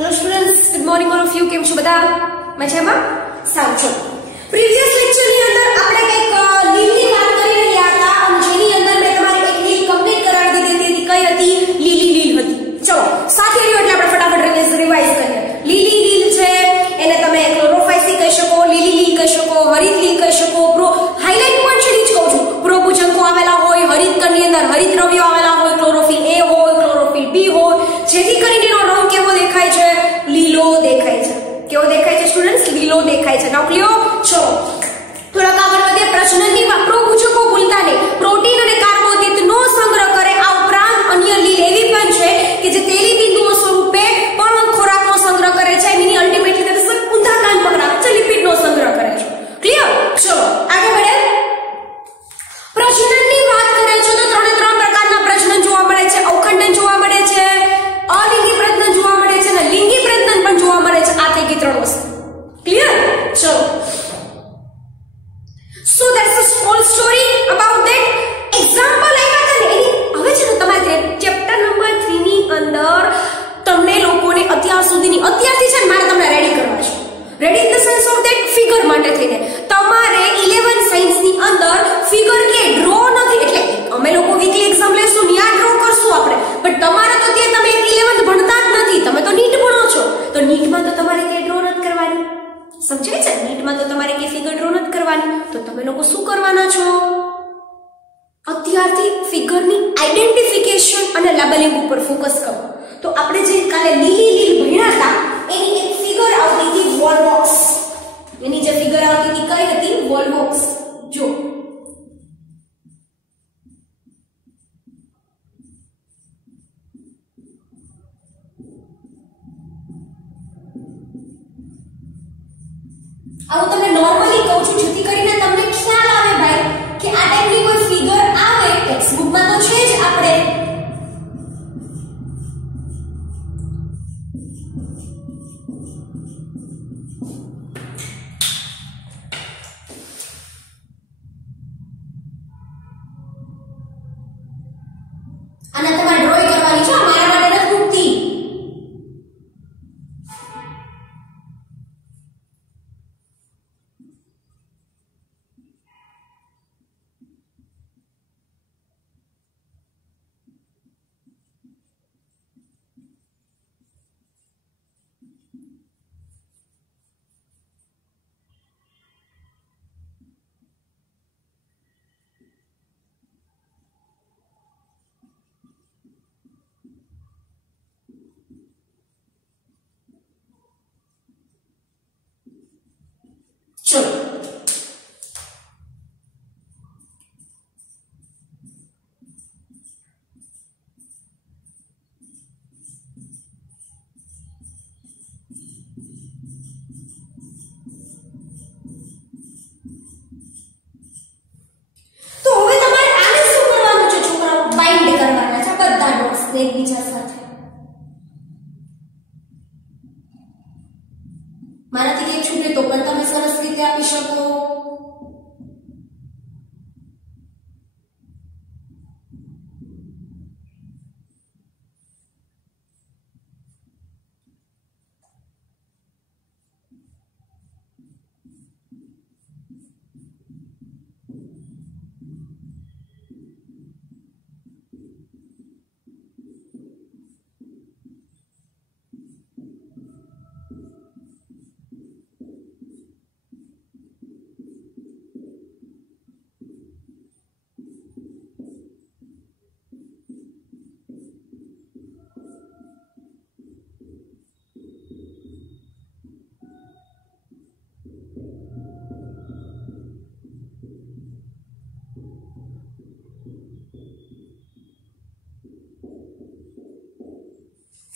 Hello students, good morning all of you. કેમ છો બધા? મજામાં? સારું ચલો. પ્રીવિયસ લેક્ચર ની અંદર આપણે કઈક લીલી વાત કરી રહ્યા હતા અને જેની અંદર મેં તમારી એક લીલ કમ્પ્લીટ કરાવી દીધી હતી. કઈ હતી? લીલી લીલ હતી. ચલો, સાથે રહ્યો એટલે આપણે ફટાફટ રિવાઇઝ કરીએ. લીલી લીલ છે એને તમે ક્લોરોફાઇસી કહી શકો, લીલી લીલ કહી શકો, હરિત લીલ કહી શકો. હાઇલાઇટ પોઈન્ટ છે જ કહું છું. પ્રોભુજંકો આવેલા હોય, હરિતકણની અંદર હરિત દ્રવ્યો આવેલા હોય, ક્લોરોફિલ A હોય, ક્લોરોફિલ B હોય, જેથી કરીને એનો રંગ કેવો દેખાય છે? લીલો દેખાય છે. કેવો દેખાય છે સ્ટુડન્ટ્સ? લીલો દેખાય છે. નાઉ ક્લિયર? ચલો થોડા આગળ વધીએ. પ્રશ્નની પ્રોભુજકો ભૂલતા નહીં. પ્રોટીન અને કાર્બોદિતનો સંગ્રહ કરે. આ ઉપરાંત અન્ય લીલ એવી પણ છે કે જે તેલી બિંદુઓ સ્વરૂપે પણ ખોરાકનો સંગ્રહ કરે છે. એની અલ્ટિમેટલી તે ઊંધા કાન પકડાવે છે, લિપિડનો સંગ્રહ કરે છે. ક્લિયર? ચલો આગળ વધે. પ્રજનનની વાત કરે છે તો ત્રણે ત્રણ પ્રકારના પ્રજનન જોવા મળે છે. અવખંડન જોવા મળે છે, અલિંગી પ્રજનન જોવા મળે છે અને લિંગી પ્રજનન પણ જોવા મળે છે. આ થઈ ગઈ ત્રણ વસ્તુ. ક્લિયર? ચલો so that's a small story about that. example આપ્યા હતા ને હવે છે ને તમારે ચેપ્ટર નંબર 3 ની અંદર તમને લોકોને અત્યારથી છે ને મારે તમને રેડી કરવા છે. Ready in the sense of that figure માટે થઈને તમારે 11 સાયન્સ ની અંદર ફિગર કે ડ્રો નથી, એટલે અમે લોકો વીકલી એક્ઝામ લેશું ન્યા ડ્રો કરશું આપણે, પણ તમારે તો ત્યાં તમે 11th ભણતા જ નથી, તમે તો નીટ ભણો છો, તો નીટમાં તો તમારે કે ડ્રો નથી કરવાની. સમજાય છે? નીટમાં તો તમારે કે ફિગર ડ્રો નથી કરવાની, તો તમે લોકો શું કરવાના છો? અત્યારથી ફિગરની આઈડેન્ટિફિકેશન અને લેબલિંગ ઉપર ફોકસ કરો. તો આપણે જે કાલે લીલી લીલ ભણ્યા હતા એની એક ફિગર આવતી હતી વોલબોક્સ. એની જે ફિગર આવતી હતી કઈ હતી? વોલબોક્સ. જો આવું તમને નોર્મલી કહું છું જેથી કરીને તમને ખ્યાલ આવે ભાઈ કે આ ટાઈપની કોઈ ફિગર આવે ટેક્સ્ટ બુકમાં તો છે જ. આપણે આના તમારે ડ્રોઈંગ કરવાની છે, મારા માટે નથી મૂકતી. चलो तो હવે તમારે આને શું કરવાનું છે છોકરાઓ? બાઇન્ડ કરવાના છે બધા ડોટ્સ ને એકબીજા સાથે. મારાથી એક છૂટે તો પણ તમે સરસ રીતે આપી શકો.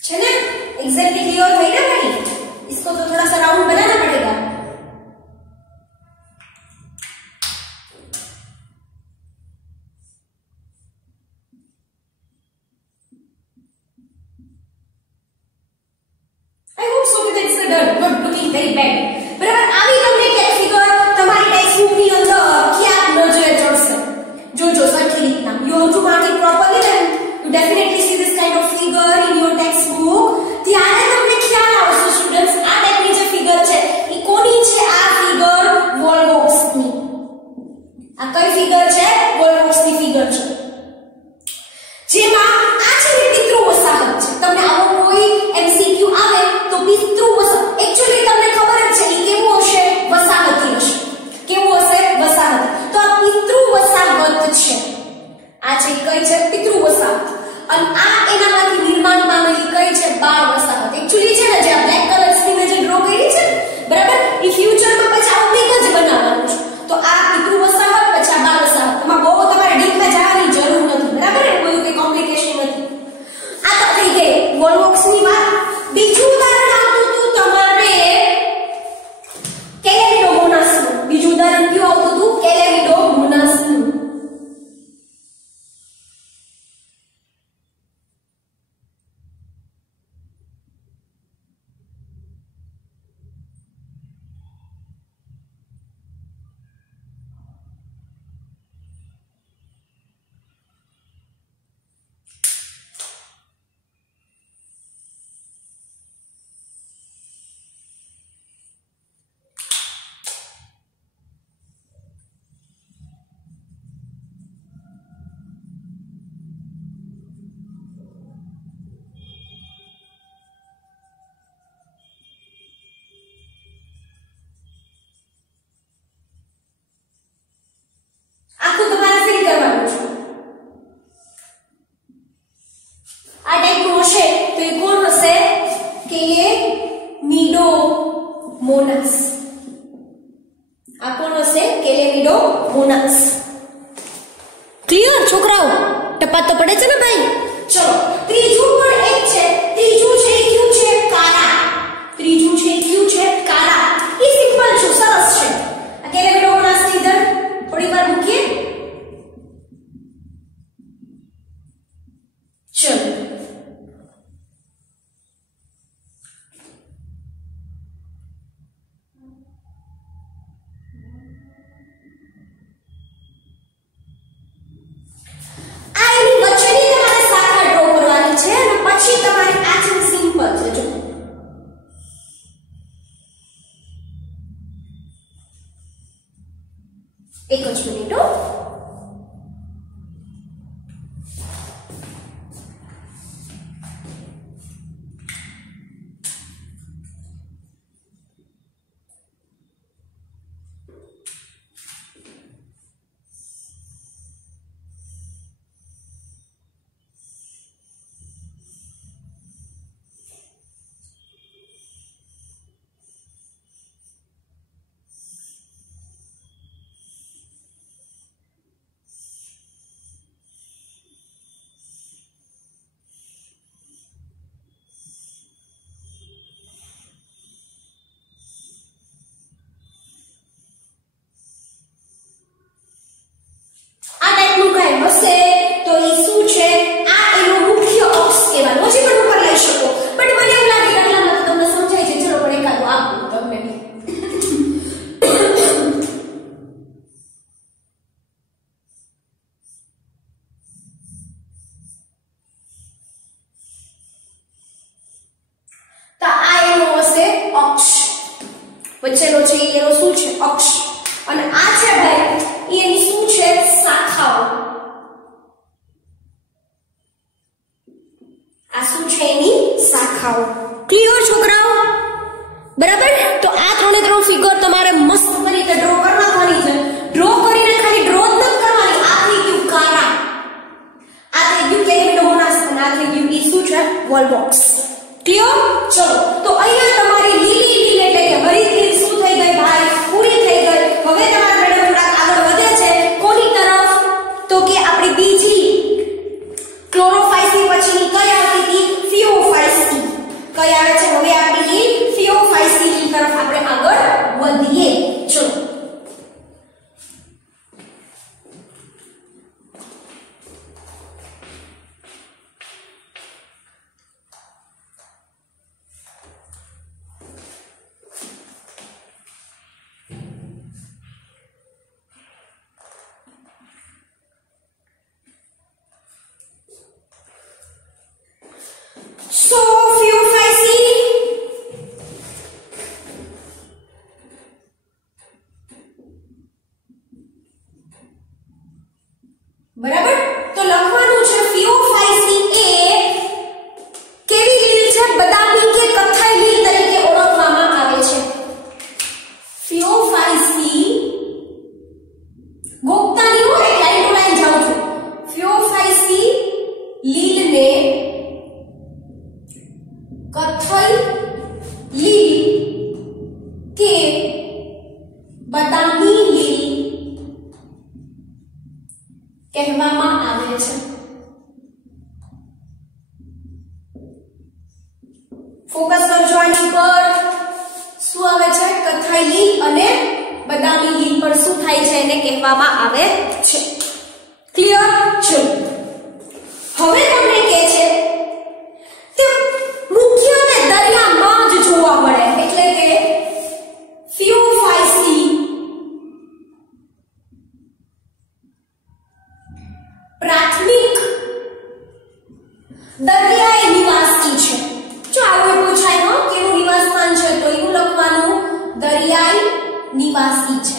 है ना? एग्जैक्टली क्लियर है ना भाई? इसको तो थोड़ा सा राउंड बनाना पड़ेगा. I hope so that it's done. Not looking very bad. બરાબર? આવી તમને એક ફિગર તમારી ટેક્સ્ટ બુક ની અંદર ક્યાંક નજરે ચડશે. જોજો સરખી રીતના. You have to mark it properly then you definitely see this kind of figure in your textbook. ત્યારે તમને ખ્યાલ ફિગર છે વોલ્બોક્સની ફિગર છે, જેમાં આ છે ને પિતૃ વસાહત છે. તમને આવો કોઈ એમસીક્યુ આવે તો પિતૃ વસાહત એક્ચ્યુઅલી તમને ખબર જ છે કે કેવું હશે, વસાહતી હશે. કેવું હશે? વસાહત. તો આ પિતૃ વસાહત છે. આ છે કઈ છે? પિતૃ વસાહત. અને આ એનામાંથી નિર્માણ પામેલી કઈ છે? બાળ વસાહત. એક્ચ્યુઅલી છે ને જે આ બ્લેક કલર્સ ની મેં જે ડ્રો કરી છે બરાબર, એ ફ્યુચરમાં પછી આવું કંઈક જ બનાવવાનું છે. તો આ પિતૃ વસાહત પછી આ બાળ વસાહત. એમાં બહુ તમારે ડીપમાં જવાની જરૂર નથી બરાબર, એ બધું કઈ કોમ્પ્લિકેશન નથી. આ તો થઈ ગઈ વોલ્બોક્સની વાત. બીજું ઉદાહરણ આવતું હતું તમારે કેલેમિડોમોનાસનું. બીજું ઉદાહરણ કયું આવતું હતું? કેલેમિડોમોનાસનું. આખું તમારે ફિલ કરવાનું છે. આ ટાઈપનું હશે તો એ કોણ હશે? કેલેમિડોમોનાસ. આ કોણ હશે? કેલેમિડોમોનાસ. ક્લિયર છોકરાઓ? ટપા તો પડે છે ને ભાઈ? ચલો ત્રીજું પણ એક છે. ત્રીજું છે ક્યુ છે? કારા. ત્રીજું છે ક્યુ છે? કારા. એ સિમ્પલ છે, સરસ છે. આ કેલેમિડોમોનાસ ની અંદર થોડી વાર મૂકીએ. ચલો આ એની વચ્ચેની તમારે શાખા ડ્રો કરવાની છે અને પછી તમારે આ છે સિમ્પલ છે. જો એક જ મિનિટ હો. હશે તો એ શું છે? આ એનો મુખ્ય અક્ષ કહેવાનું. હજી પણ ઉપર લઈ શકો, બટ મને એવું લાગે કે આટલામાં તો તમને સમજાય છે. ચલો પણ એકાદું આપું તમને. તો આ એનો હશે અક્ષ. વચ્ચેનો છે એનો શું છે? અક્ષ. અને આ છે ભાઈ એની શું છે? શાખાઓ. આ શું છે? એની શાખાઓ. ક્લિયર છોકરાઓ? બરાબર. તો આ ત્રણે ત્રણ ફિગર તમારે મસ્ત રીતે ડ્રો કરી નાખવાની છે. ડ્રો કરીને ખાલી ડ્રો જ નથી કરવાની. આ થઈ ગયું કારા, આ થઈ ગયું કેલેમિડોમોનાસ અને આ થઈ ગયું ઈ શું છે? વોલ્બોક્સ. ક્લિયર? ચલો તો અહીંયા તમારી લીલી લીલ એટલે કે હરી લીલ શું થઈ ગઈ ભાઈ? પૂરી થઈ ગઈ. હવે તમારા મેડમ થોડાક આગળ વધે છે. કોની તરફ? તો કે આપણી બીજી ક્લોરોફાઇસી પછીની કઈ આવતી હતી? ફિયોફાઇસી. કઈ આવે છે હવે આપણી? ફિયોફાઇસી તરફ આપણે આગળ વધીએ. ચલો બરાબર તો લખવાનું છે ફિયોફાઇસી એ કેવી લીલ છે બદામી કે કથ્થાઈ લીલ તરીકે ઓળખવામાં આવે છે ફિયોફાઇસી ગોપતાની હોય લાઈન ટુ લાઈન જાઉં છું ફિયોફાઇસી લીલને કથ્થાઈ લીલ કે બદામી લીલ કહેવામાં આવે છે ફોકસ કરજો આની પર શું આવે છે કથ્થાઈ લીલ અને બદામી લીલ પર શું થાય છે એને કહેવામાં આવે છે ક્લિયર છે હવે તમને કહે છે તે મુખ્યત્વે દરિયામાં જ જોવા મળે એટલે કે ફિયોફાઇસી પ્રાથમિક દરિયાઈ નિવાસી છે જો આવું પૂછાય હો કેનું નિવાસ સ્થાન છે તો એવું લખવાનું દરિયાઈ નિવાસી છે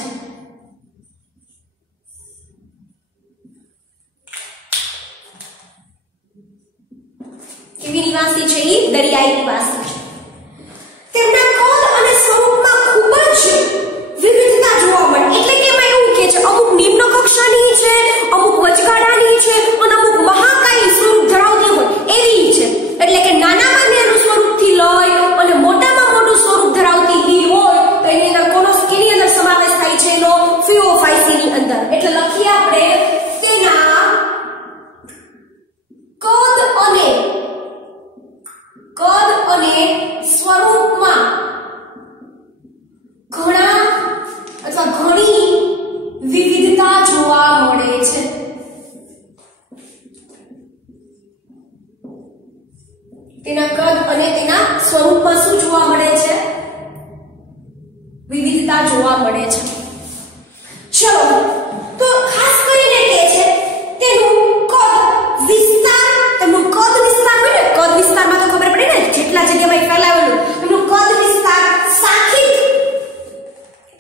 કેવી નિવાસી છે એ દરિયાઈ નિવાસી છે તેમના કદ અને સ્વરૂપમાં ખૂબ જ વિવિધતા જોવા મળે એટલે કે એમાં એવું કે છે અમુક નિમ્ન કક્ષાની છે અમુક વચગાળાની છે અને અમુક મહાકાય સ્વરૂપ ધરાવતી હોય એવી છે એટલે કે નાનામાં નાનું સ્વરૂપથી લઈ અને મોટામાં મોટું સ્વરૂપ ધરાવતી લીલ હોય તો એની અંદર કેની અંદર સમાવેશ થાય છે એનો ફિયોફાઇસીની અંદર એટલે લખીએ આપણે તેના કદ અને સ્વરૂપમાં ઘણા અથવા ઘણી વિવિધતા જોવા મળે છે તેના કદ અને તેના સ્વરૂપમાં શું જોવા મળે છે વિવિધતા જોવા મળે છે ચલો તો ખાસ કરીને કહે છે તેનું કદ વિસ્તાર તેમનું કદ વિસ્તાર હોય ને કદ વિસ્તારમાં તો ખબર પડે ને જેટલા જગ્યામાં ફેલાવેલું એનું કદ વિસ્તાર સાખિત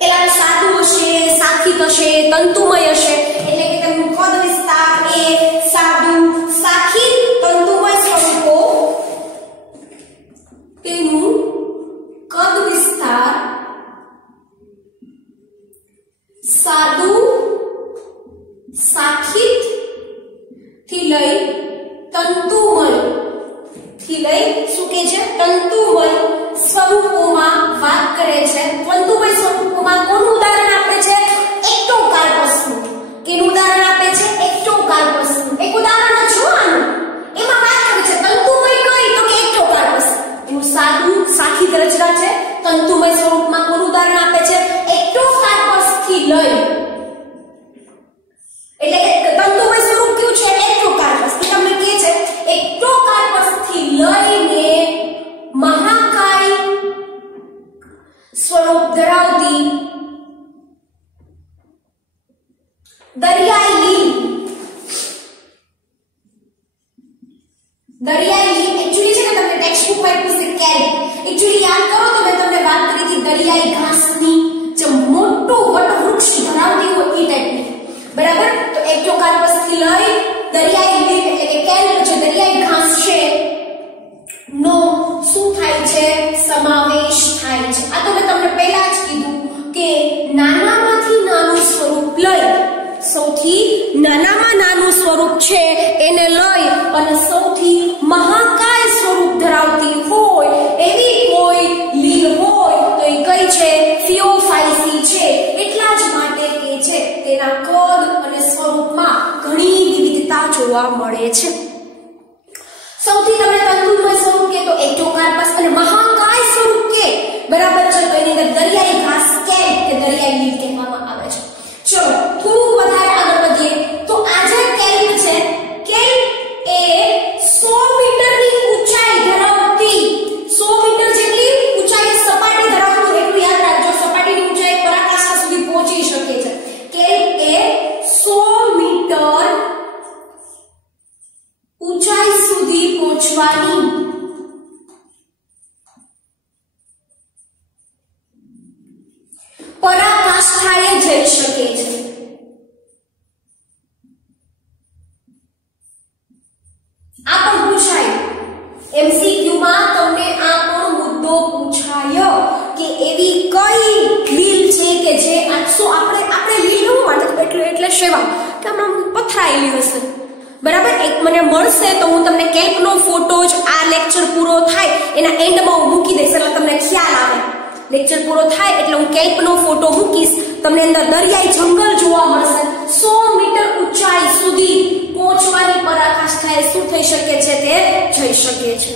પેલા સાદું હશે સાખિત હશે તંતુમય હશે એટલે કે તેમનું કદ વિસ્તાર એ સાદું સાખિત તંતુમય સ્વરૂપો તેનું કદ વિસ્તાર સાદું સાખિત થી લઈ તંતુમય થી લઈ શું કે છે તંતુમય સ્વરૂપોમાં વાત કરે છે તંતુમય સ્વરૂપોમાં કોનું ઉદાહરણ આપે છે એક્ટોકાર્પસનું કેનું ઉદાહરણ આપે છે એક્ટોકાર્પસનું એક ઉદાહરણ જો આનું એમાં વાત કરે છે તંતુમય કઈ તો કે એક્ટોકાર્પસ એનું સાદું સાખિત રચના છે તંતુમય સ્વરૂપમાં કોનું ઉદાહરણ આપે છે એક્ટોકાર્પસ થી લઈ એટલે કે તંતુમય સ્વરૂપ કયું છે એક્ટોકાર્પસ તો તમને કહે છે એક્ટોકાર્પસ થી લઈને મહાકાય સ્વરૂપ ધરાવતી દરિયાઈ લીલ એકચ્યુઅલી છે ને તમને ટેક્સ્ટ બુકમાં પૂછે કેરી એકચ્યુઅલી યાદ કરો તો મેં તમને વાત કરી હતી દરિયાઈ ઘાસની જે મોટું વટવૃક્ષ ધરાવતી હોય એ ટાઈપની બરાબર તો એક્ટોકાર્પસ થી લઈ દરિયાઈ લીલ એટલે કે કેલ્પ જે દરિયાઈ ઘાસ છે નો શું થાય છે સમાવેશ થાય છે આ તો મેં તમને પહેલા જ કીધું કે નાનામાંથી નાનું સ્વરૂપ લઈ સૌથી નાનામાં નાનું સ્વરૂપ છે એને લઈ અને સૌથી મહાકાય સ્વરૂપ ધરાવતી હોય એવી કોઈ લીલ હોય તો એ કઈ છે ફિયોફાઇસી છે એટલા જ માટે કે છે તેના કદ અને સ્વરૂપમાં ઘણી વિવિધતા જોવા મળે છે સૌથી તમે તંતુમય સ્વરૂપ કે તો એક્ટોકાર્પસ અને મહાકાય સ્વરૂપ કે બરાબર છે તો એની અંદર દરિયાઈ ઘાસ કે દરિયાઈ લીલ કહેવામાં આવે છે ચલો થોડું વધારે આગળ વધીએ તો આ જે કેલ્પ છે કેલ્પ એ 100 મીટરની ઊંચાઈ ધરાવતી 100 મીટર જેટલી ઊંચાઈ સપાટી ધરાવતું એટલું યાદ રાખજો સપાટીની ઊંચાઈ પરાકાષ્ઠા સુધી પહોંચી શકે છે કેલ્પ એ 100 મીટર ઊંચાઈ સુધી પહોંચવાની પરાકાષ્ઠાએ જઈ શકે છે આ પણ પૂછાય એમસીક્યુ માં, તમને આ પણ મુદ્દો પૂછાયો કે એવી કઈ લીલ છે કે જે 800 આપણે લીલ હું માટે એટલે સેવા કે આમ પથરાયેલી હશે, બરાબર. એક મને મળશે તો હું તમને કેલ્પનો ફોટો જ આ લેક્ચર પૂરો થાય એના એન્ડમાં હું મૂકી દઈશ એટલે તમને ખ્યાલ આવે. લેક્ચર પૂરો થાય એટલે હું કેલ્પનો ફોટો મૂકીશ, તમને અંદર દરિયાઈ જંગલ જોવા મળશે. 100 મીટર ઊંચાઈ સુધી પહોંચવાની પરાકાષ્ઠાએ શું થઈ શકે છે તે જઈ શકે છે.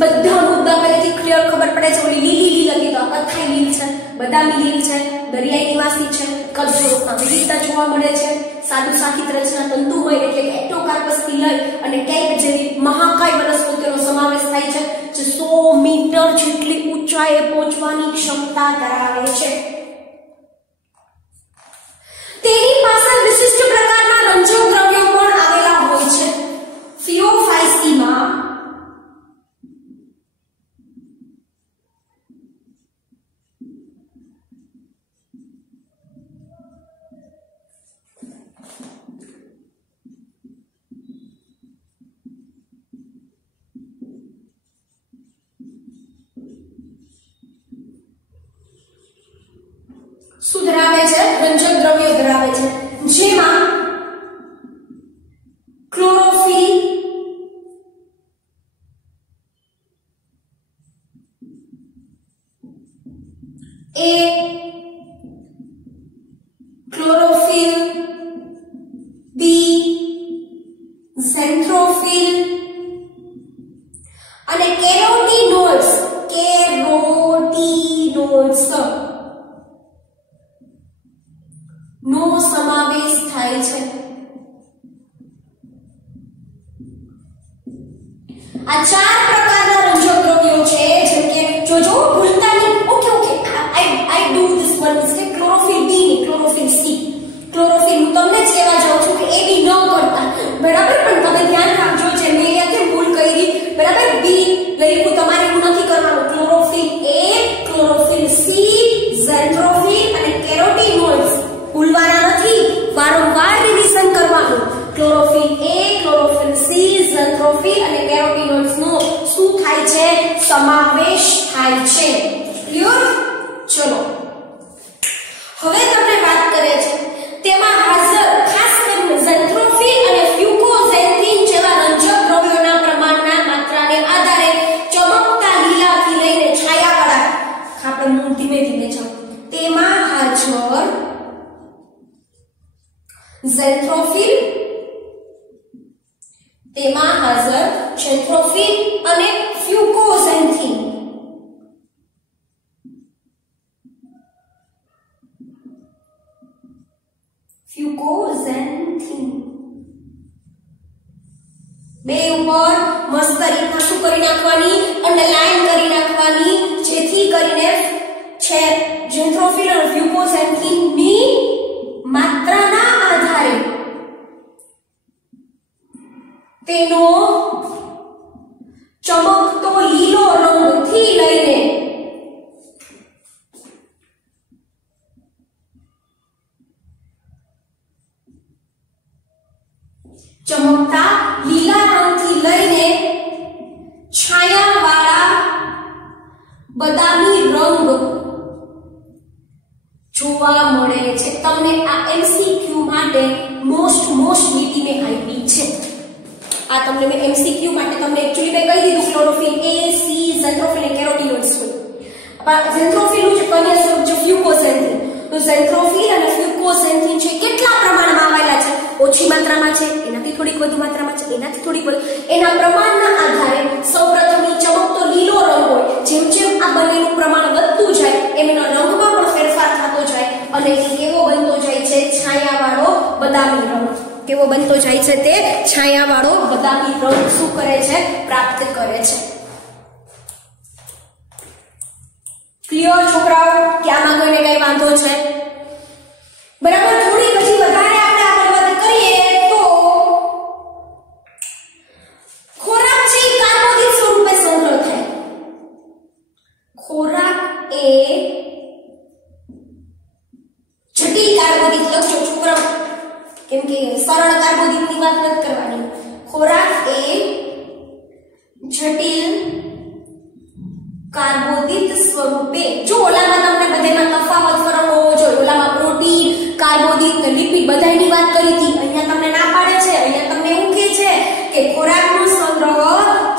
બધા મુદ્દા પહેલેથી ક્લિયર ખબર પડે છે. ઓલી લીલી લીલ હતી તો આ કથાઈ લીલ છે, બદામી લીલ છે, દરિયાઈ નિવાસી છે, કદસ્વરૂપમાં વિવિધતા જોવા મળે છે, સાદુ સાહિત રચના તંતુમય એટલે કે એક્ટોકાર્પસથી લઈ અને કેલ્પ જેવી મહાકાય વનસ્પતિઓનો સમાવેશ થાય છે જે 100 મીટર જેટલી ઊંચાઈએ પહોંચવાની ક્ષમતા ધરાવે છે. તેની પાસે વિશિષ્ટ પ્રકારના રંજક દ્રવ્યો પણ આવેલા હોય છે. ફિયોફાઇસીમાં શું ધરાવે છે? રંજક દ્રવ્યો ધરાવે છે, જેમાં ક્લોરોફિલ, A, ક્લોરોફિલ, B, ઝેન્થ્રોફિલ અને કેરોટીનોઇડ્સ નો સમાવેશ થાય છે. આ 4 પ્રકારના રંજક દ્રવ્યો છે, જેમ કે જોજો ભૂલતા નહીં. Okay I do this one mistake. Chlorophyll B ને ક્લોરોફિલ C. ક્લોરોફિલ હું તમને જ કહેવા જાઉં છું કે એ બી ન કરતા, બરાબર. પણ તમે ધ્યાન રાખજો જે મેં અહીંયા કેમ ભૂલ કરી, બરાબર. B લખ્યું તમારે એવું નથી કરવાનું. ક્લોરોફિલ A, ક્લોરોફિલ C, ઝેન્થ્રોફિલ અને કેરોટીનોઇડ્સ ભૂલવાના નથી, વારંવાર રિવિઝન કરવાનું. ક્લોરોફિલ A, ક્લોરોફિલ C, ઝેન્થ્રોફિલ અને કેરોટીનોઇડ્સ નો શું થાય છે? સમાવેશ થાય છે. ક્લિયર? ચલો હવે તમને વાત કરે છે તેમાં હાજર ખાસ કરીને ઝેન્થ્રોફિલ અને ફ્યુકોઝેન્થિન જેવા રંજક દ્રવ્યોના પ્રમાણના માત્રાને આધારે ચમકતા લીલાથી લઈને છાયાવાળા, આપણે ધીમે ધીમે જાઓ, તેમાં હાજર ઝેન્થ્રોફિલ, તેમાં હાજર ઝેન્થ્રોફિલ અને ફ્યુકોઝેન્થિન બે ઉપર મસ્ત રીતના શું કરી નાખવાની? અંડરલાઈન કરી નાખવાની, જેથી કરીને છે ઝેન્થ્રોફિલ અને ફ્યુકોઝેન્થિન ની માત્રાના આધારે તેનો ચમકતો લીલો રંગથી લઈને ચમકતા લીલા રંગથી લઈને છાયાવાળા બદામી રંગ જોવા મળે છે. તમને આ એમસીક્યુ માટે મોસ્ટ લીટી મેં આપી છે. આ તમને મેં એમસીક્યુ માટે તમને એક્ચ્યુઅલી મેં કહી દીધું ક્લોરોફિલ A, C, ઝેન્થ્રોફિલ અને કેરોટીનોઇડ્સ હોય. પણ ઝેન્થ્રોફિલ નું જે કન્યા સ્વરૂપ છે ફ્યુકોઝેન્થિન, તો ઝેન્થ્રોફિલ અને ફ્યુકોઝેન્થિન છે કેટલા પ્રમાણમાં આવેલા છે? ઓછી માત્રામાં છે, એનાથી થોડીક વધુ માત્રામાં છે, એનાથી થોડીક વધુ. એના પ્રમાણના આધારે સૌપ્રથમ ચમકતો લીલો રંગ હોય, જેમ જેમ આ બંનેનું પ્રમાણ વધતું જાય એમ એના રંગમાં પણ ફેરફાર થતો જાય અને એ કેવો બનતો જાય છે? છાયાવાળો બદામી રંગ. કેવો બનતો જાય છે? તે છાયાવાળો બદામી રંગ શું કરે છે? પ્રાપ્ત કરે છે. ક્લિયર છોકરાઓ? કે આમાં કોઈને કઈ વાંધો છે? બરાબર. થોડી પછી વધારે આપણે આગળ વાત કરીએ તો ખોરાક છે કાર્બોદિત સ્વરૂપે સંગ્રહ થાય. ખોરાક એ જટિલ કાર્બોદિત લખજો છોકરાઓ, કેમ કે સરળ કાર્બોદિત ની વાત નથી કરવાની. ખોરાક એ જટિલ કાર્બોદિત સ્વરૂપે, જો ઓલામાં તમને બધામાં તફાવત ફરક હોવો જોઈએ, ઓલામાં પ્રોટીન, કાર્બોદિત ને લિપિડ બધાની વાત કરી હતી, અહીંયા તમને ના પાડે છે, અહીંયા તમને એવું કહે છે કે ખોરાકનો સંગ્રહ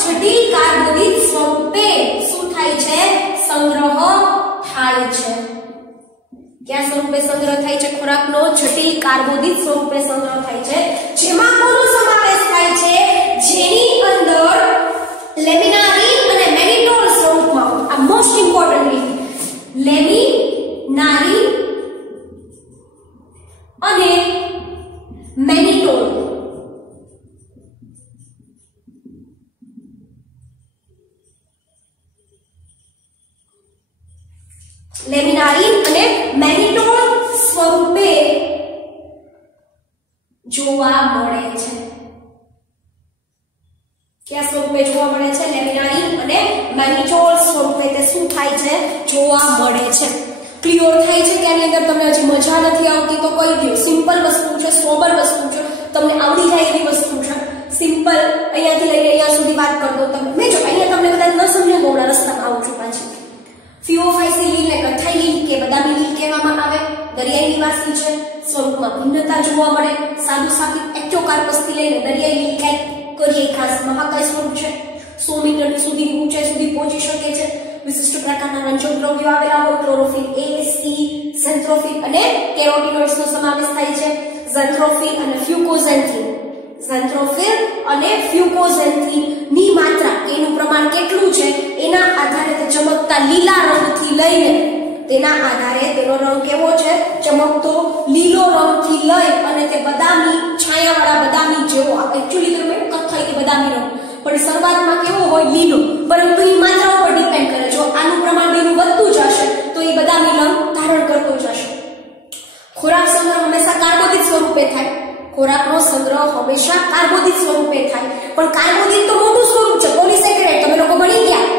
જટિલ કાર્બોદિત સ્વરૂપે શું થાય છે? સંગ્રહ થાય છે. ક્યાં સ્વરૂપે સંગ્રહ થાય છે? ખોરાકનો જટિલ કાર્બોદિત સ્વરૂપે સંગ્રહ થાય છે, જેમાં કોનો સમાવેશ થાય છે? જેની અંદર લેમિનારિન અને મેનિટોલ સ્વરૂપમાં, આ મોસ્ટ ઇમ્પોર્ટન્ટ, લેમિનારિન અને મેનિટોલ સ્વરૂપે જોવા મળે છે. ક્યાં સ્વરૂપે જોવા મળે છે? લેમિનારિન અને મેનિટોલ સ્વરૂપે તે શું થાય છે? જોવા મળે છે. ક્લિયર થાય છે કે આની અંદર તમને હજી મજા નથી આવતી તો કહી દો, સિમ્પલ વસ્તુ છે, સોબર વસ્તુ છે, તમને આવડી જાય એવી વસ્તુ છે. સિમ્પલ અહીંયાથી લઈને અહીંયા સુધી વાત કરી દો તમે. મેં જો અહીંયા તમને કદાચ ન સમજો તો હું રસ્તામાં આવું છું પાછી. ફિઓફાઇસી લીલ ને કથાઈ લીલ કે બદામી લીલ કહેવામાં આવે, દરિયાઈ નિવાસી છે, સ્વરૂપમાં ભિન્નતા જોવા મળે. સાદું સાકિત એક્ટોકાર્પસ થી લઈને દરિયાઈ લીલ કાંઈક કરીએ ખાસ મહાકાય સ્વરૂપ છે, 100 મીટર સુધીની ઊંચાઈ સુધી પહોંચી શકે છે. વિશિષ્ટ પ્રકારના રંજક દ્રવ્યો આવેલા હોય, ક્લોરોફિલ A, C, ઝેન્થ્રોફિલ અને કેરોટીનોઇડ્સ નો સમાવેશ થાય છે. ઝેન્થ્રોફિલ અને ફ્યુકોઝેન્થ્રીન ની માત્રા, એનું પ્રમાણ કેટલું છે એના આધારે તે ચમકતા લીલા રંગથી લઈને, તેના આધારે તેનો રંગ કેવો છે? ચમકતો લીલો રંગથી લઈ અને તે બદામી છાયાવાળા બદામી જેવો, એક્ચ્યુઅલી તમે કથ્થાઈ કે બદામી રંગ, પણ શરૂઆતમાં કેવો હોય? લીલો. પરંતુ એ માત્રા ઉપર ડિપેન્ડ કરે. જો આનું પ્રમાણ બેનું વધતું જશે તો એ બદામી રંગ ધારણ કરતો જશે. ખોરાક સંગ્રહ હંમેશા કાર્બોદિત સ્વરૂપે થાય. ખોરાકનો સંગ્રહ હંમેશા કાર્બોદિત સ્વરૂપે થાય, પણ કાર્બોદિત તો મોટું સ્વરૂપ છે. પોલિસેકેરાઇડ તમે લોકો ભણી ગયા,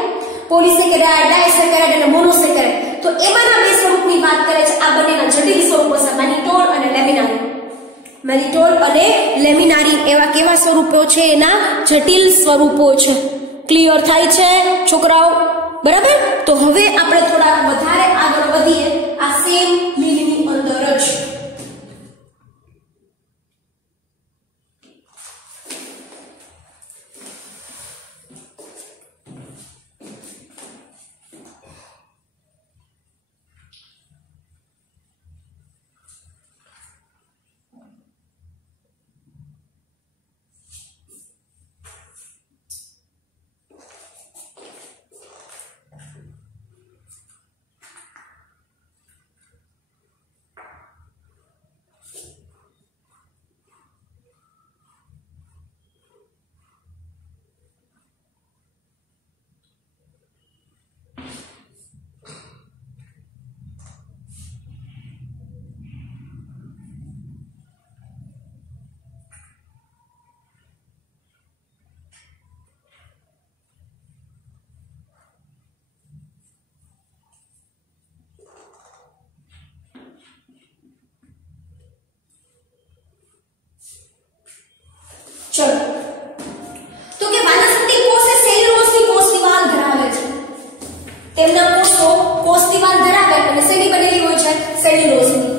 પોલિસેકેરાઇડ, ડાયસેકેરાઇડ અને મોનોસેકેરાઇડ. તો એમાંના બે સ્વરૂપની વાત કરે છે. આ બંનેના જટિલ સ્વરૂપો છે, મેનિટોલ અને લેમિનારિન. મેનિટોલ અને લેમિનારિન એવા કેવા સ્વરૂપો છે? એના જટિલ સ્વરૂપો છે. ક્લિયર થાય છે છોકરાઓ? બરાબર. તો હવે આપણે થોડા વધારે આગળ વધીએ આ સેમ લીલની અંદર જ. ચલો, તો કે વાનસ્પતિક કોષ એ સેલ્યુલોઝની કોષ દિવાલ ધરાવે છે. તેમના કોષો કોષ દિવાલ ધરાવે અને શેની બનેલી હોય છે? સેલ્યુલોઝની.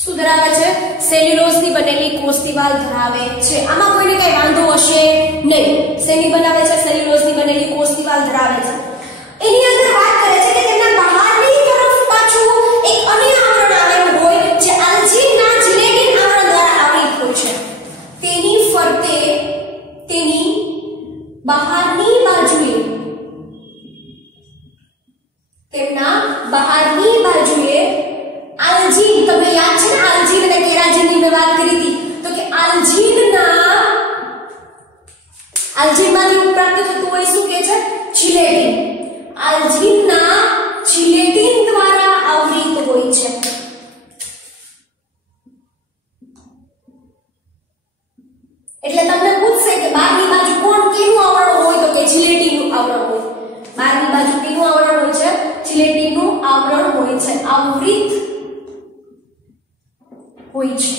શું ધરાવે છે? સેલ્યુલોઝની બનેલી કોષ દિવાલ ધરાવે છે. આમાં કોઈને કઈ વાંધો હશે નહીં. શેની બનાવે છે? સેલ્યુલોઝની બનેલી કોષ દિવાલ ધરાવે છે. એની અંદર વાત કરે છે કે તેના બહારની તરફ પાછું એક અન્ય આવરણ આવેલું હોય જે આલ્જીનના જીલેટિન આવરણ દ્વારા આવરિત હોય છે. તેની ફરતે તેની બહારની બાજુએ, તેમના બહારની બાજુએ આલ્જીન, તમને યાદ છે ને આલ્જીન અને કેરાટીનની મેં વાત કરી હતી, તો કે આલ્જીનના આવરણ હોય, બહારની બાજુ કેવું આવરણ હોય છે? જિલેટીનનું આવરણ હોય છે, આવૃત હોય છે.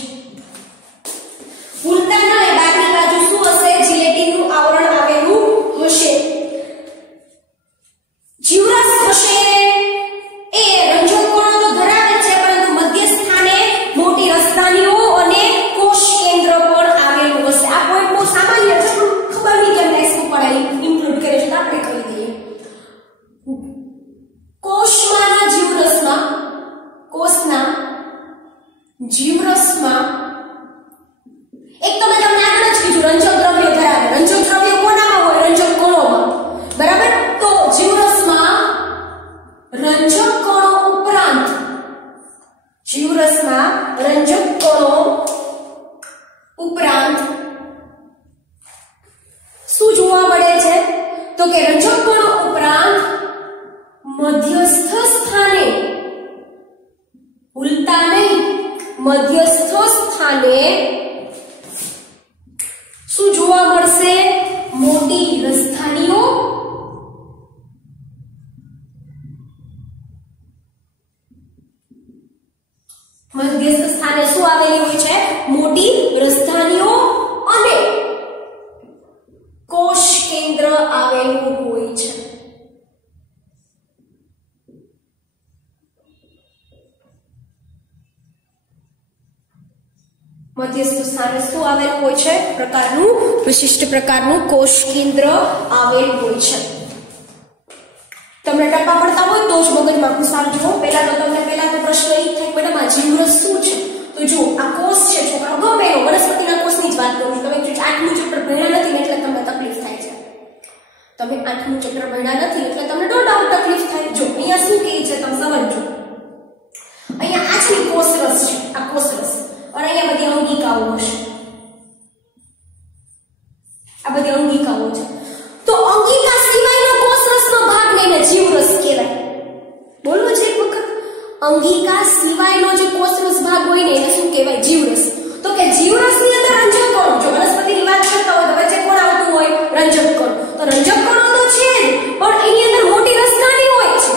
ભૂલતા નહીં, બહારની બાજુ શું હશે? જિલેટીનનું આવરણ આવેલું હશે. જીવરસ હશે એ રંજક કોણો તો ધરાવે છે, પરંતુ મધ્ય સ્થાને મોટી રસધાનીઓ અને કોષ કેન્દ્ર પણ આવેલું હશે. આ પોઈન્ટ બહુ સામાન્ય છે, પણ ખબર નહીં કેમ નેક્સ્ટ ઉપર ઇન્ક્લુડ કરે છે, તો આપણે કહી દઈએ. કોષના જીવરસમાં એક તો મેં તમને આગળ જ કીધું, રંજક દ્રવ્ય ધરાવે. રંજક દ્રવ્ય કોનામાં હોય? રંજક કણોમાં. બરાબર? તો જીવરસમાં રંજક કણો ઉપરાંત શું જોવા મળે છે? તો કે રંજક કણો ઉપરાંત મધ્યસ્થ સ્થાને, ભૂલતા નહીં, મધ્યસ્થ સ્થાને શું જોવા મળશે? મોટી રસધાનીઓ મધ્યસ્થ સ્થાને શું આવેલી હોય છે? મોટી રસધાનીઓ અને કોષ કેન્દ્ર આવેલું હોય છે. મધ્યસ્થ સ્થાને શું આવેલું હોય છે? પ્રકારનું, વિશિષ્ટ પ્રકારનું કોષ કેન્દ્ર આવેલું હોય છે. તમને ટપ્પા પડતા હોય તો જ મગજમાં ઘુસાડજો. પહેલા તો પ્રશ્ન એ થાય, મેડમ આ જીવરસ શું છે? તો જો આ કોષ છે છોકરાઓ, ગમે એનો વનસ્પતિના કોષની જ વાત કરું છું. તમે 8મું ચેપ્ટર ભણ્યા નથી એટલે તમને તકલીફ થાય છે. તમે 8મું ચેપ્ટર ભણ્યા નથી એટલે તમને નો ડાઉટ તકલીફ થાય. જો અહીંયા શું કહે છે તમે સમજો. અહીંયા આ છે કોષરસ છે, આ કોષરસ, અને અહીંયા બધી અંગિકાઓ હશે. આ બધી અંગિકાઓ છે. તો અંગિકા સિવાયનો કોષરસનો ભાગ લઈને જીવરસ કહેવાય. બોલવું છે એક વખત? અંગિકા સિવાયનો જે કોષરસ ભાગ હોય ને એને શું કહેવાય? જીવરસ. તો કે જીવરસની અંદર રંજક કણો, જો વનસ્પતિની વાત કરતા હોય તો વચ્ચે કોણ આવતું હોય? રંજક કણો. તો રંજક કણો તો છે જ, પણ એની અંદર મોટી રસધાની હોય છે.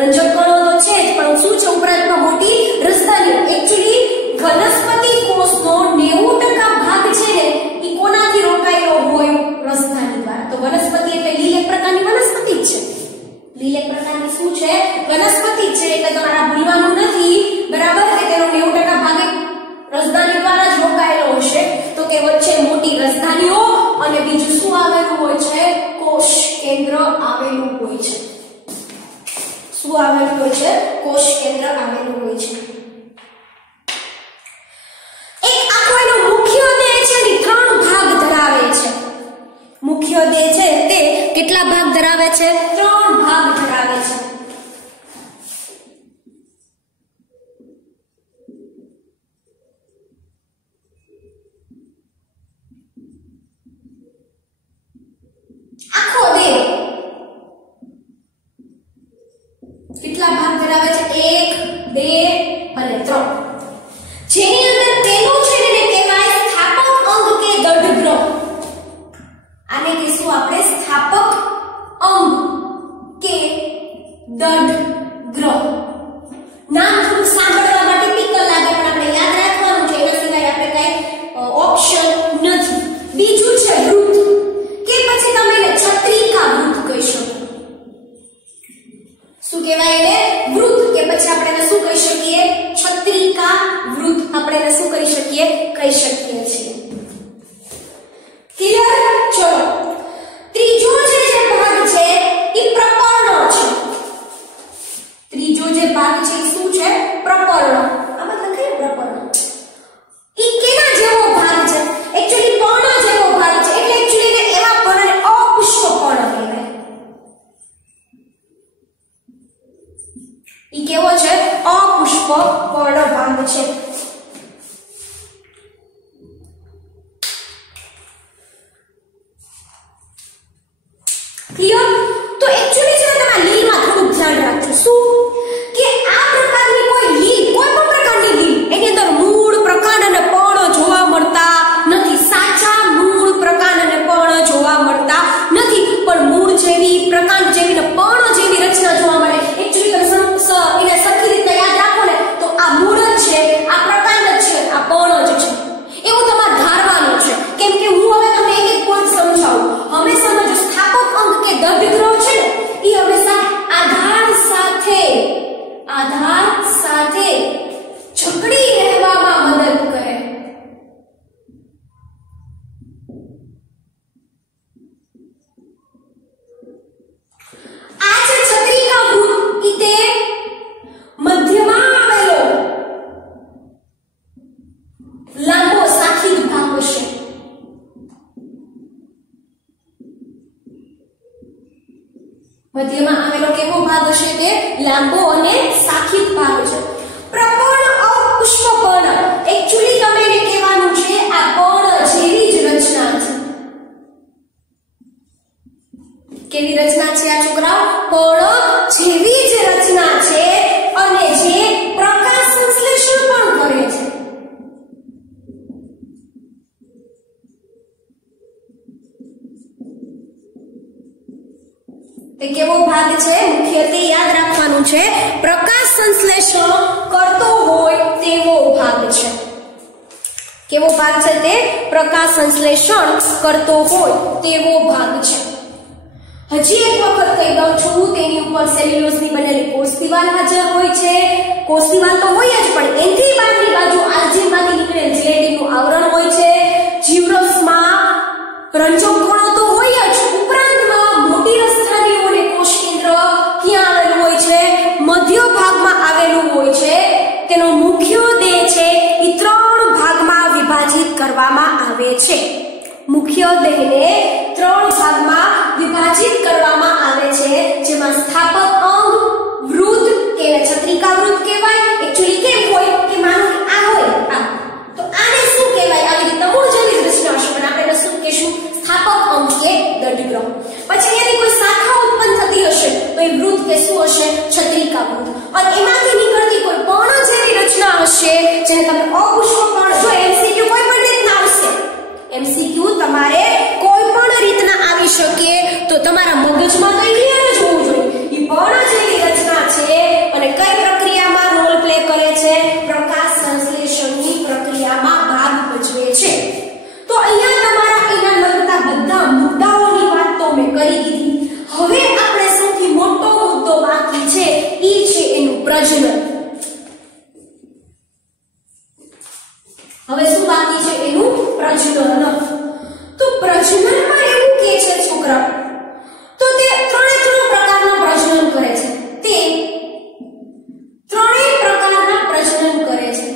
રંજક કણો તો છે જ, પણ શું છે ઉપરાંતમાં મોટી રસધાની. એક્ચ્યુઅલી વનસ્પતિ કોષનો 90% ભાગ છે ને એ કોનાથી રોકાયેલો હોય? રસધાની દ્વારા. તો વનસ્પતિ એટલે લીલ એક પ્રકારની વનસ્પતિ જ છે. લીલ એક પ્રકારની શું છે? વનસ્પતિ છે. એટલે તમારે ભૂલવાનું નથી, બરાબર, કે તેનો 90% ભાગ રસધાની દ્વારા જ રોકાયેલો હશે. તો કે વચ્ચે મોટી રસધાનીઓ અને બીજું શું આવેલું હોય છે? કોષ કેન્દ્ર આવેલું હોય છે. શું આવેલું હોય છે? કોષ કેન્દ્ર આવેલું હોય છે. મુખ્ય દેહ છે તે કેટલા ભાગ ધરાવે છે? 3 ભાગ ધરાવે છે. આખો દેહ કેટલા ભાગ ધરાવે છે? 1, 2 અને 3. જેની અંદર તેનું છે ને કહેવાય સ્થાપક અંગ કે દઢગ્રહ. આને કહીશું આપણે સ્થાપક અંગ. મધ્યમાં આવેલો કેવો ભાગ હશે? તે લાંબો અને શાખિત ભાગ છે. પ્રપર્ણ અપુષ્પપર્ણ, એક્ચ્યુઅલી તમે એને કહેવાનું છે આ પર્ણ જેવી જ રચના છે. કેવી રચના છે આ છોકરાઓ? પર્ણ જેવી જ રચના છે અને જે પ્રકાશ સંશ્લેષણ પણ કરે છે. તે કેવો ભાગ છે? મુખ્યત્વે યાદ રાખવાનું છે પ્રકાશ સંશ્લેષણ કરતો હોય તેવો ભાગ છે. કેવો ભાગ છે? તે પ્રકાશ સંશ્લેષણ કરતો હોય તેવો ભાગ છે. હજી એક વખત કહી દઉં છું, તેની ઉપર સેલ્યુલોઝની બનેલી કોષ દિવાલ હાજર હોય છે. કોષ દિવાલ તો હોય જ, પણ એની બહારની બાજુ આલ્જીનમાંથી નીકળેલ જેલેટીનનું આવરણ હોય છે. જીવરસમાં રંજક કણો તો હોય જ, ઉપરાંતમાં મોટી રસધાનીઓ અને કોષ કેન્દ્ર ક્યાં આવેલું હોય છે? મધ્ય ભાગમાં આવેલું હોય છે. તેનો મુખ્ય દેહ છે એ 3 ભાગમાં વિભાજિત કરવામાં આવે છે. મુખ્ય દેહને 3 ભાગમાં વિભાજિત કરવામાં આવે છે, જેમાં સ્થાપક અંગ, વૃત્ત કે છત્રિકા વૃત્ત કહેવાય. એક્ચ્યુઅલી કેમ હોય કે માનો કે આ હોય આ, તો આને શું કહેવાય? આવી રીતે મૂળ જેવી જ રચના હશે, પણ આપણે શું કહેશું? સ્થાપક અંગ કે દંડગ્રહ. પછી એની કોઈ શાખા ઉત્પન્ન થતી હશે તો એ વૃત્ત કે શું હશે? છત્રિકા વૃત્ત. અને એમાંથી નીકળતી કોઈ પર્ણ જેવી રચના હશે જેને તમે અપુષ્પપર્ણ. જો એમસીક્યુ કોઈ પણ રીતના આવશે, એમસીક્યુ તમારે કોઈ પણ રીતના આવી શકે, તો તમારા મગજમાં તો ક્લિયર જ હોવું જોઈએ એ પર્ણ જેવી રચના છે અને કઈ પ્રક્રિયામાં રોલ પ્લે કરે છે? પ્રકાશ સંશ્લેષણની પ્રક્રિયામાં ભાગ ભજવે છે. તો અહીંયા તમારા એના લગતા બધા મુદ્દાઓની વાત તો મેં કરી દીધી. હવે આપણે સૌથી મોટો મુદ્દો બાકી છે, એ છે એનું પ્રજનન. હવે શું બાકી છે? એનું પ્રજનન. તો પ્રજનનમાં એવું કે છે છોકરા, તો તે 3 પ્રકારના પ્રજનન કરે છે. તે 3 પ્રકારના પ્રજનન કરે છે.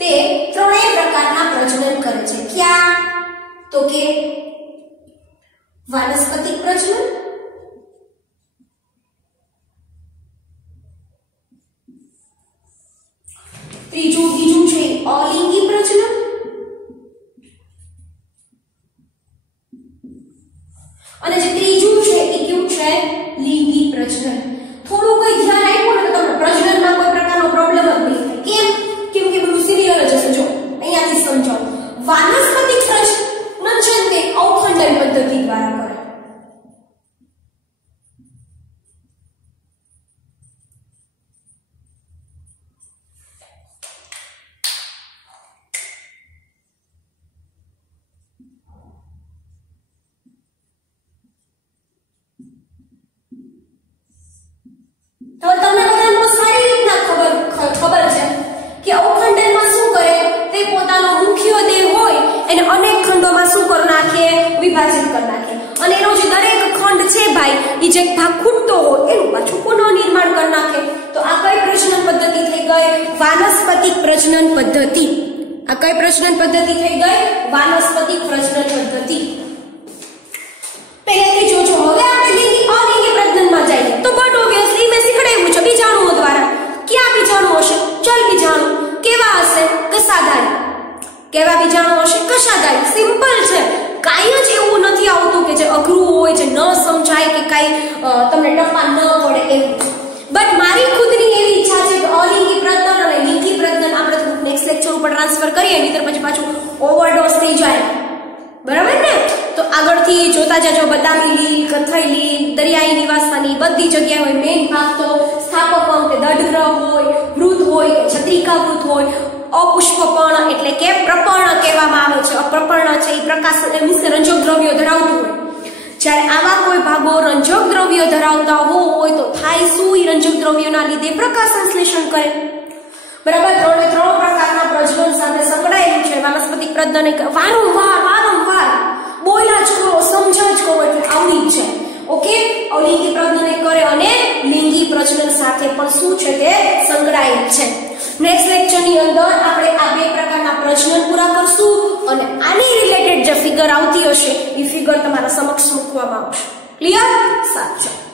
તે 3 પ્રકારના પ્રજનન કરે છે. ક્યાં? તો કે વાનસ્પતિક પ્રજનન, બીજું છે અલિંગી પ્રજનન, અને જે ત્રીજું છે એ કયું છે? લિંગી પ્રજનન. થોડું કોઈ ધ્યાન આપ્યું ને તમને પ્રજનનમાં કોઈ પ્રકારનો પ્રોબ્લેમ જ નહીં થાય. કેમ કે બધું સિરિયલ જ હશે. જો અહીંયાથી સમજો. વાનસ્પતિક પ્રજનન છે તે અવખંડન પદ્ધતિ દ્વારા કરે. તો તમને બધાને બહુ સારી રીતના ખબર છે કે અવખંડનમાં શું કરે? તે પોતાનો મુખ્ય દેહ હોય એને અનેક ખંડોમાં શું કરી નાખે? વિભાજિત કરી નાખે. અને એનો જે દરેક ખંડ છે ભાઈ, એ જે ભાગ ખૂટતો હોય એનું પાછું પુનઃનિર્માણ કરી નાખે. તો આ કઈ પ્રજનન પદ્ધતિ થઈ ગઈ? વાનસ્પતિક પ્રજનન પદ્ધતિ. આ કઈ પ્રજનન પદ્ધતિ થઈ ગઈ? વાનસ્પતિક પ્રજનન પદ્ધતિ. પહેલેથી જોજો. હવે આપણે અલિંગી પ્રજનનમાં જઈએ તો બટ ઓબ્વિયસલી મેં શીખડાવ્યું છે બીજાણુઓ દ્વારા. ક્યાં બીજાણુ હશે? ચલ બીજાણુ. કેવા હશે? કશાદાયી. કેવા બીજાણુ હશે? કશાદાયી. સિમ્પલ છે. કાંઈ જ એવું નથી આવતું કે જે અઘરું હોય, જે ન સમજાય કે કાંઈ તમને ટપ્પા ન પડે એવું. બટ મારી ખુદની એવી ઈચ્છા છે કે અલિંગી પ્રજનન અને લિંગી પ્રજનન આપણે નેક્સ્ટ લેક્ચર ઉપર ટ્રાન્સફર કરીએ, નહીતર પછી પાછું ઓવરડોઝ થઈ જાય. બરાબર ને? તો આગળથી જોતા જજો. બદામી લીલ, કથ્થઈ લીલ, દરિયાઈ નિવાસની બધી જગ્યાએ હોય. મેઇન ભાગ તો સ્થાપક અંગ, દંડગ્રહ હોય, વૃત્ત હોય કે છત્રિકા વૃત્ત હોય. અપુષ્પપર્ણ એટલે કે પ્રપર્ણ કહેવામાં આવે છે. અપ્રપર્ણ છે એ પ્રકાશ મીન્સ રંજક દ્રવ્યો ધરાવતું હોય. જ્યારે આવા કોઈ ભાગો રંજક દ્રવ્યો ધરાવતા હોય તો થાય શું? એ રંજક દ્રવ્યોના લીધે પ્રકાશ સંશ્લેષણ કરે. બરાબર? 3 પ્રકારના પ્રજનન સાથે સંકળાયેલું છે વાનસ્પતિક પ્રજનન. વારંવાર બોલ્યા જ કરો, સમજ્યા જ કરો, એટલે આવડી જ છે. ઓકે? અલિંગી પ્રજનન કરે અને લિંગી પ્રજનન સાથે પણ શું છે તે સંકળાયેલ છે. નેક્સ્ટ લેક્ચરની અંદર આપણે આ બે પ્રકારના પ્રશ્નો પૂરા કરશું અને આની રિલેટેડ જે ફિગર આવતી હશે એ ફિગર તમારા સમક્ષ મૂકવામાં આવશે. ક્લિયર? સાચું.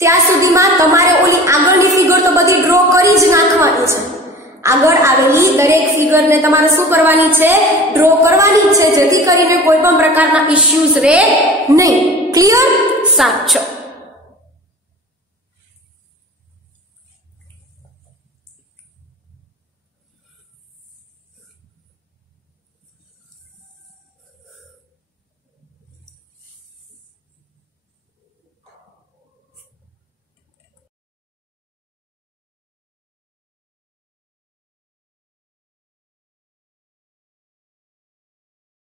ત્યાં સુધીમાં તમારે ઓલી આગળની ફિગર તો બધી ડ્રો કરી જ નાખવાની છે. આગળ આવેલી દરેક ફિગરને તમારે શું કરવાની છે? ડ્રો કરવાની છે, જેથી કરીને કોઈ પણ પ્રકારના ઇશ્યુઝ રહે નહીં. ક્લિયર? સાચું.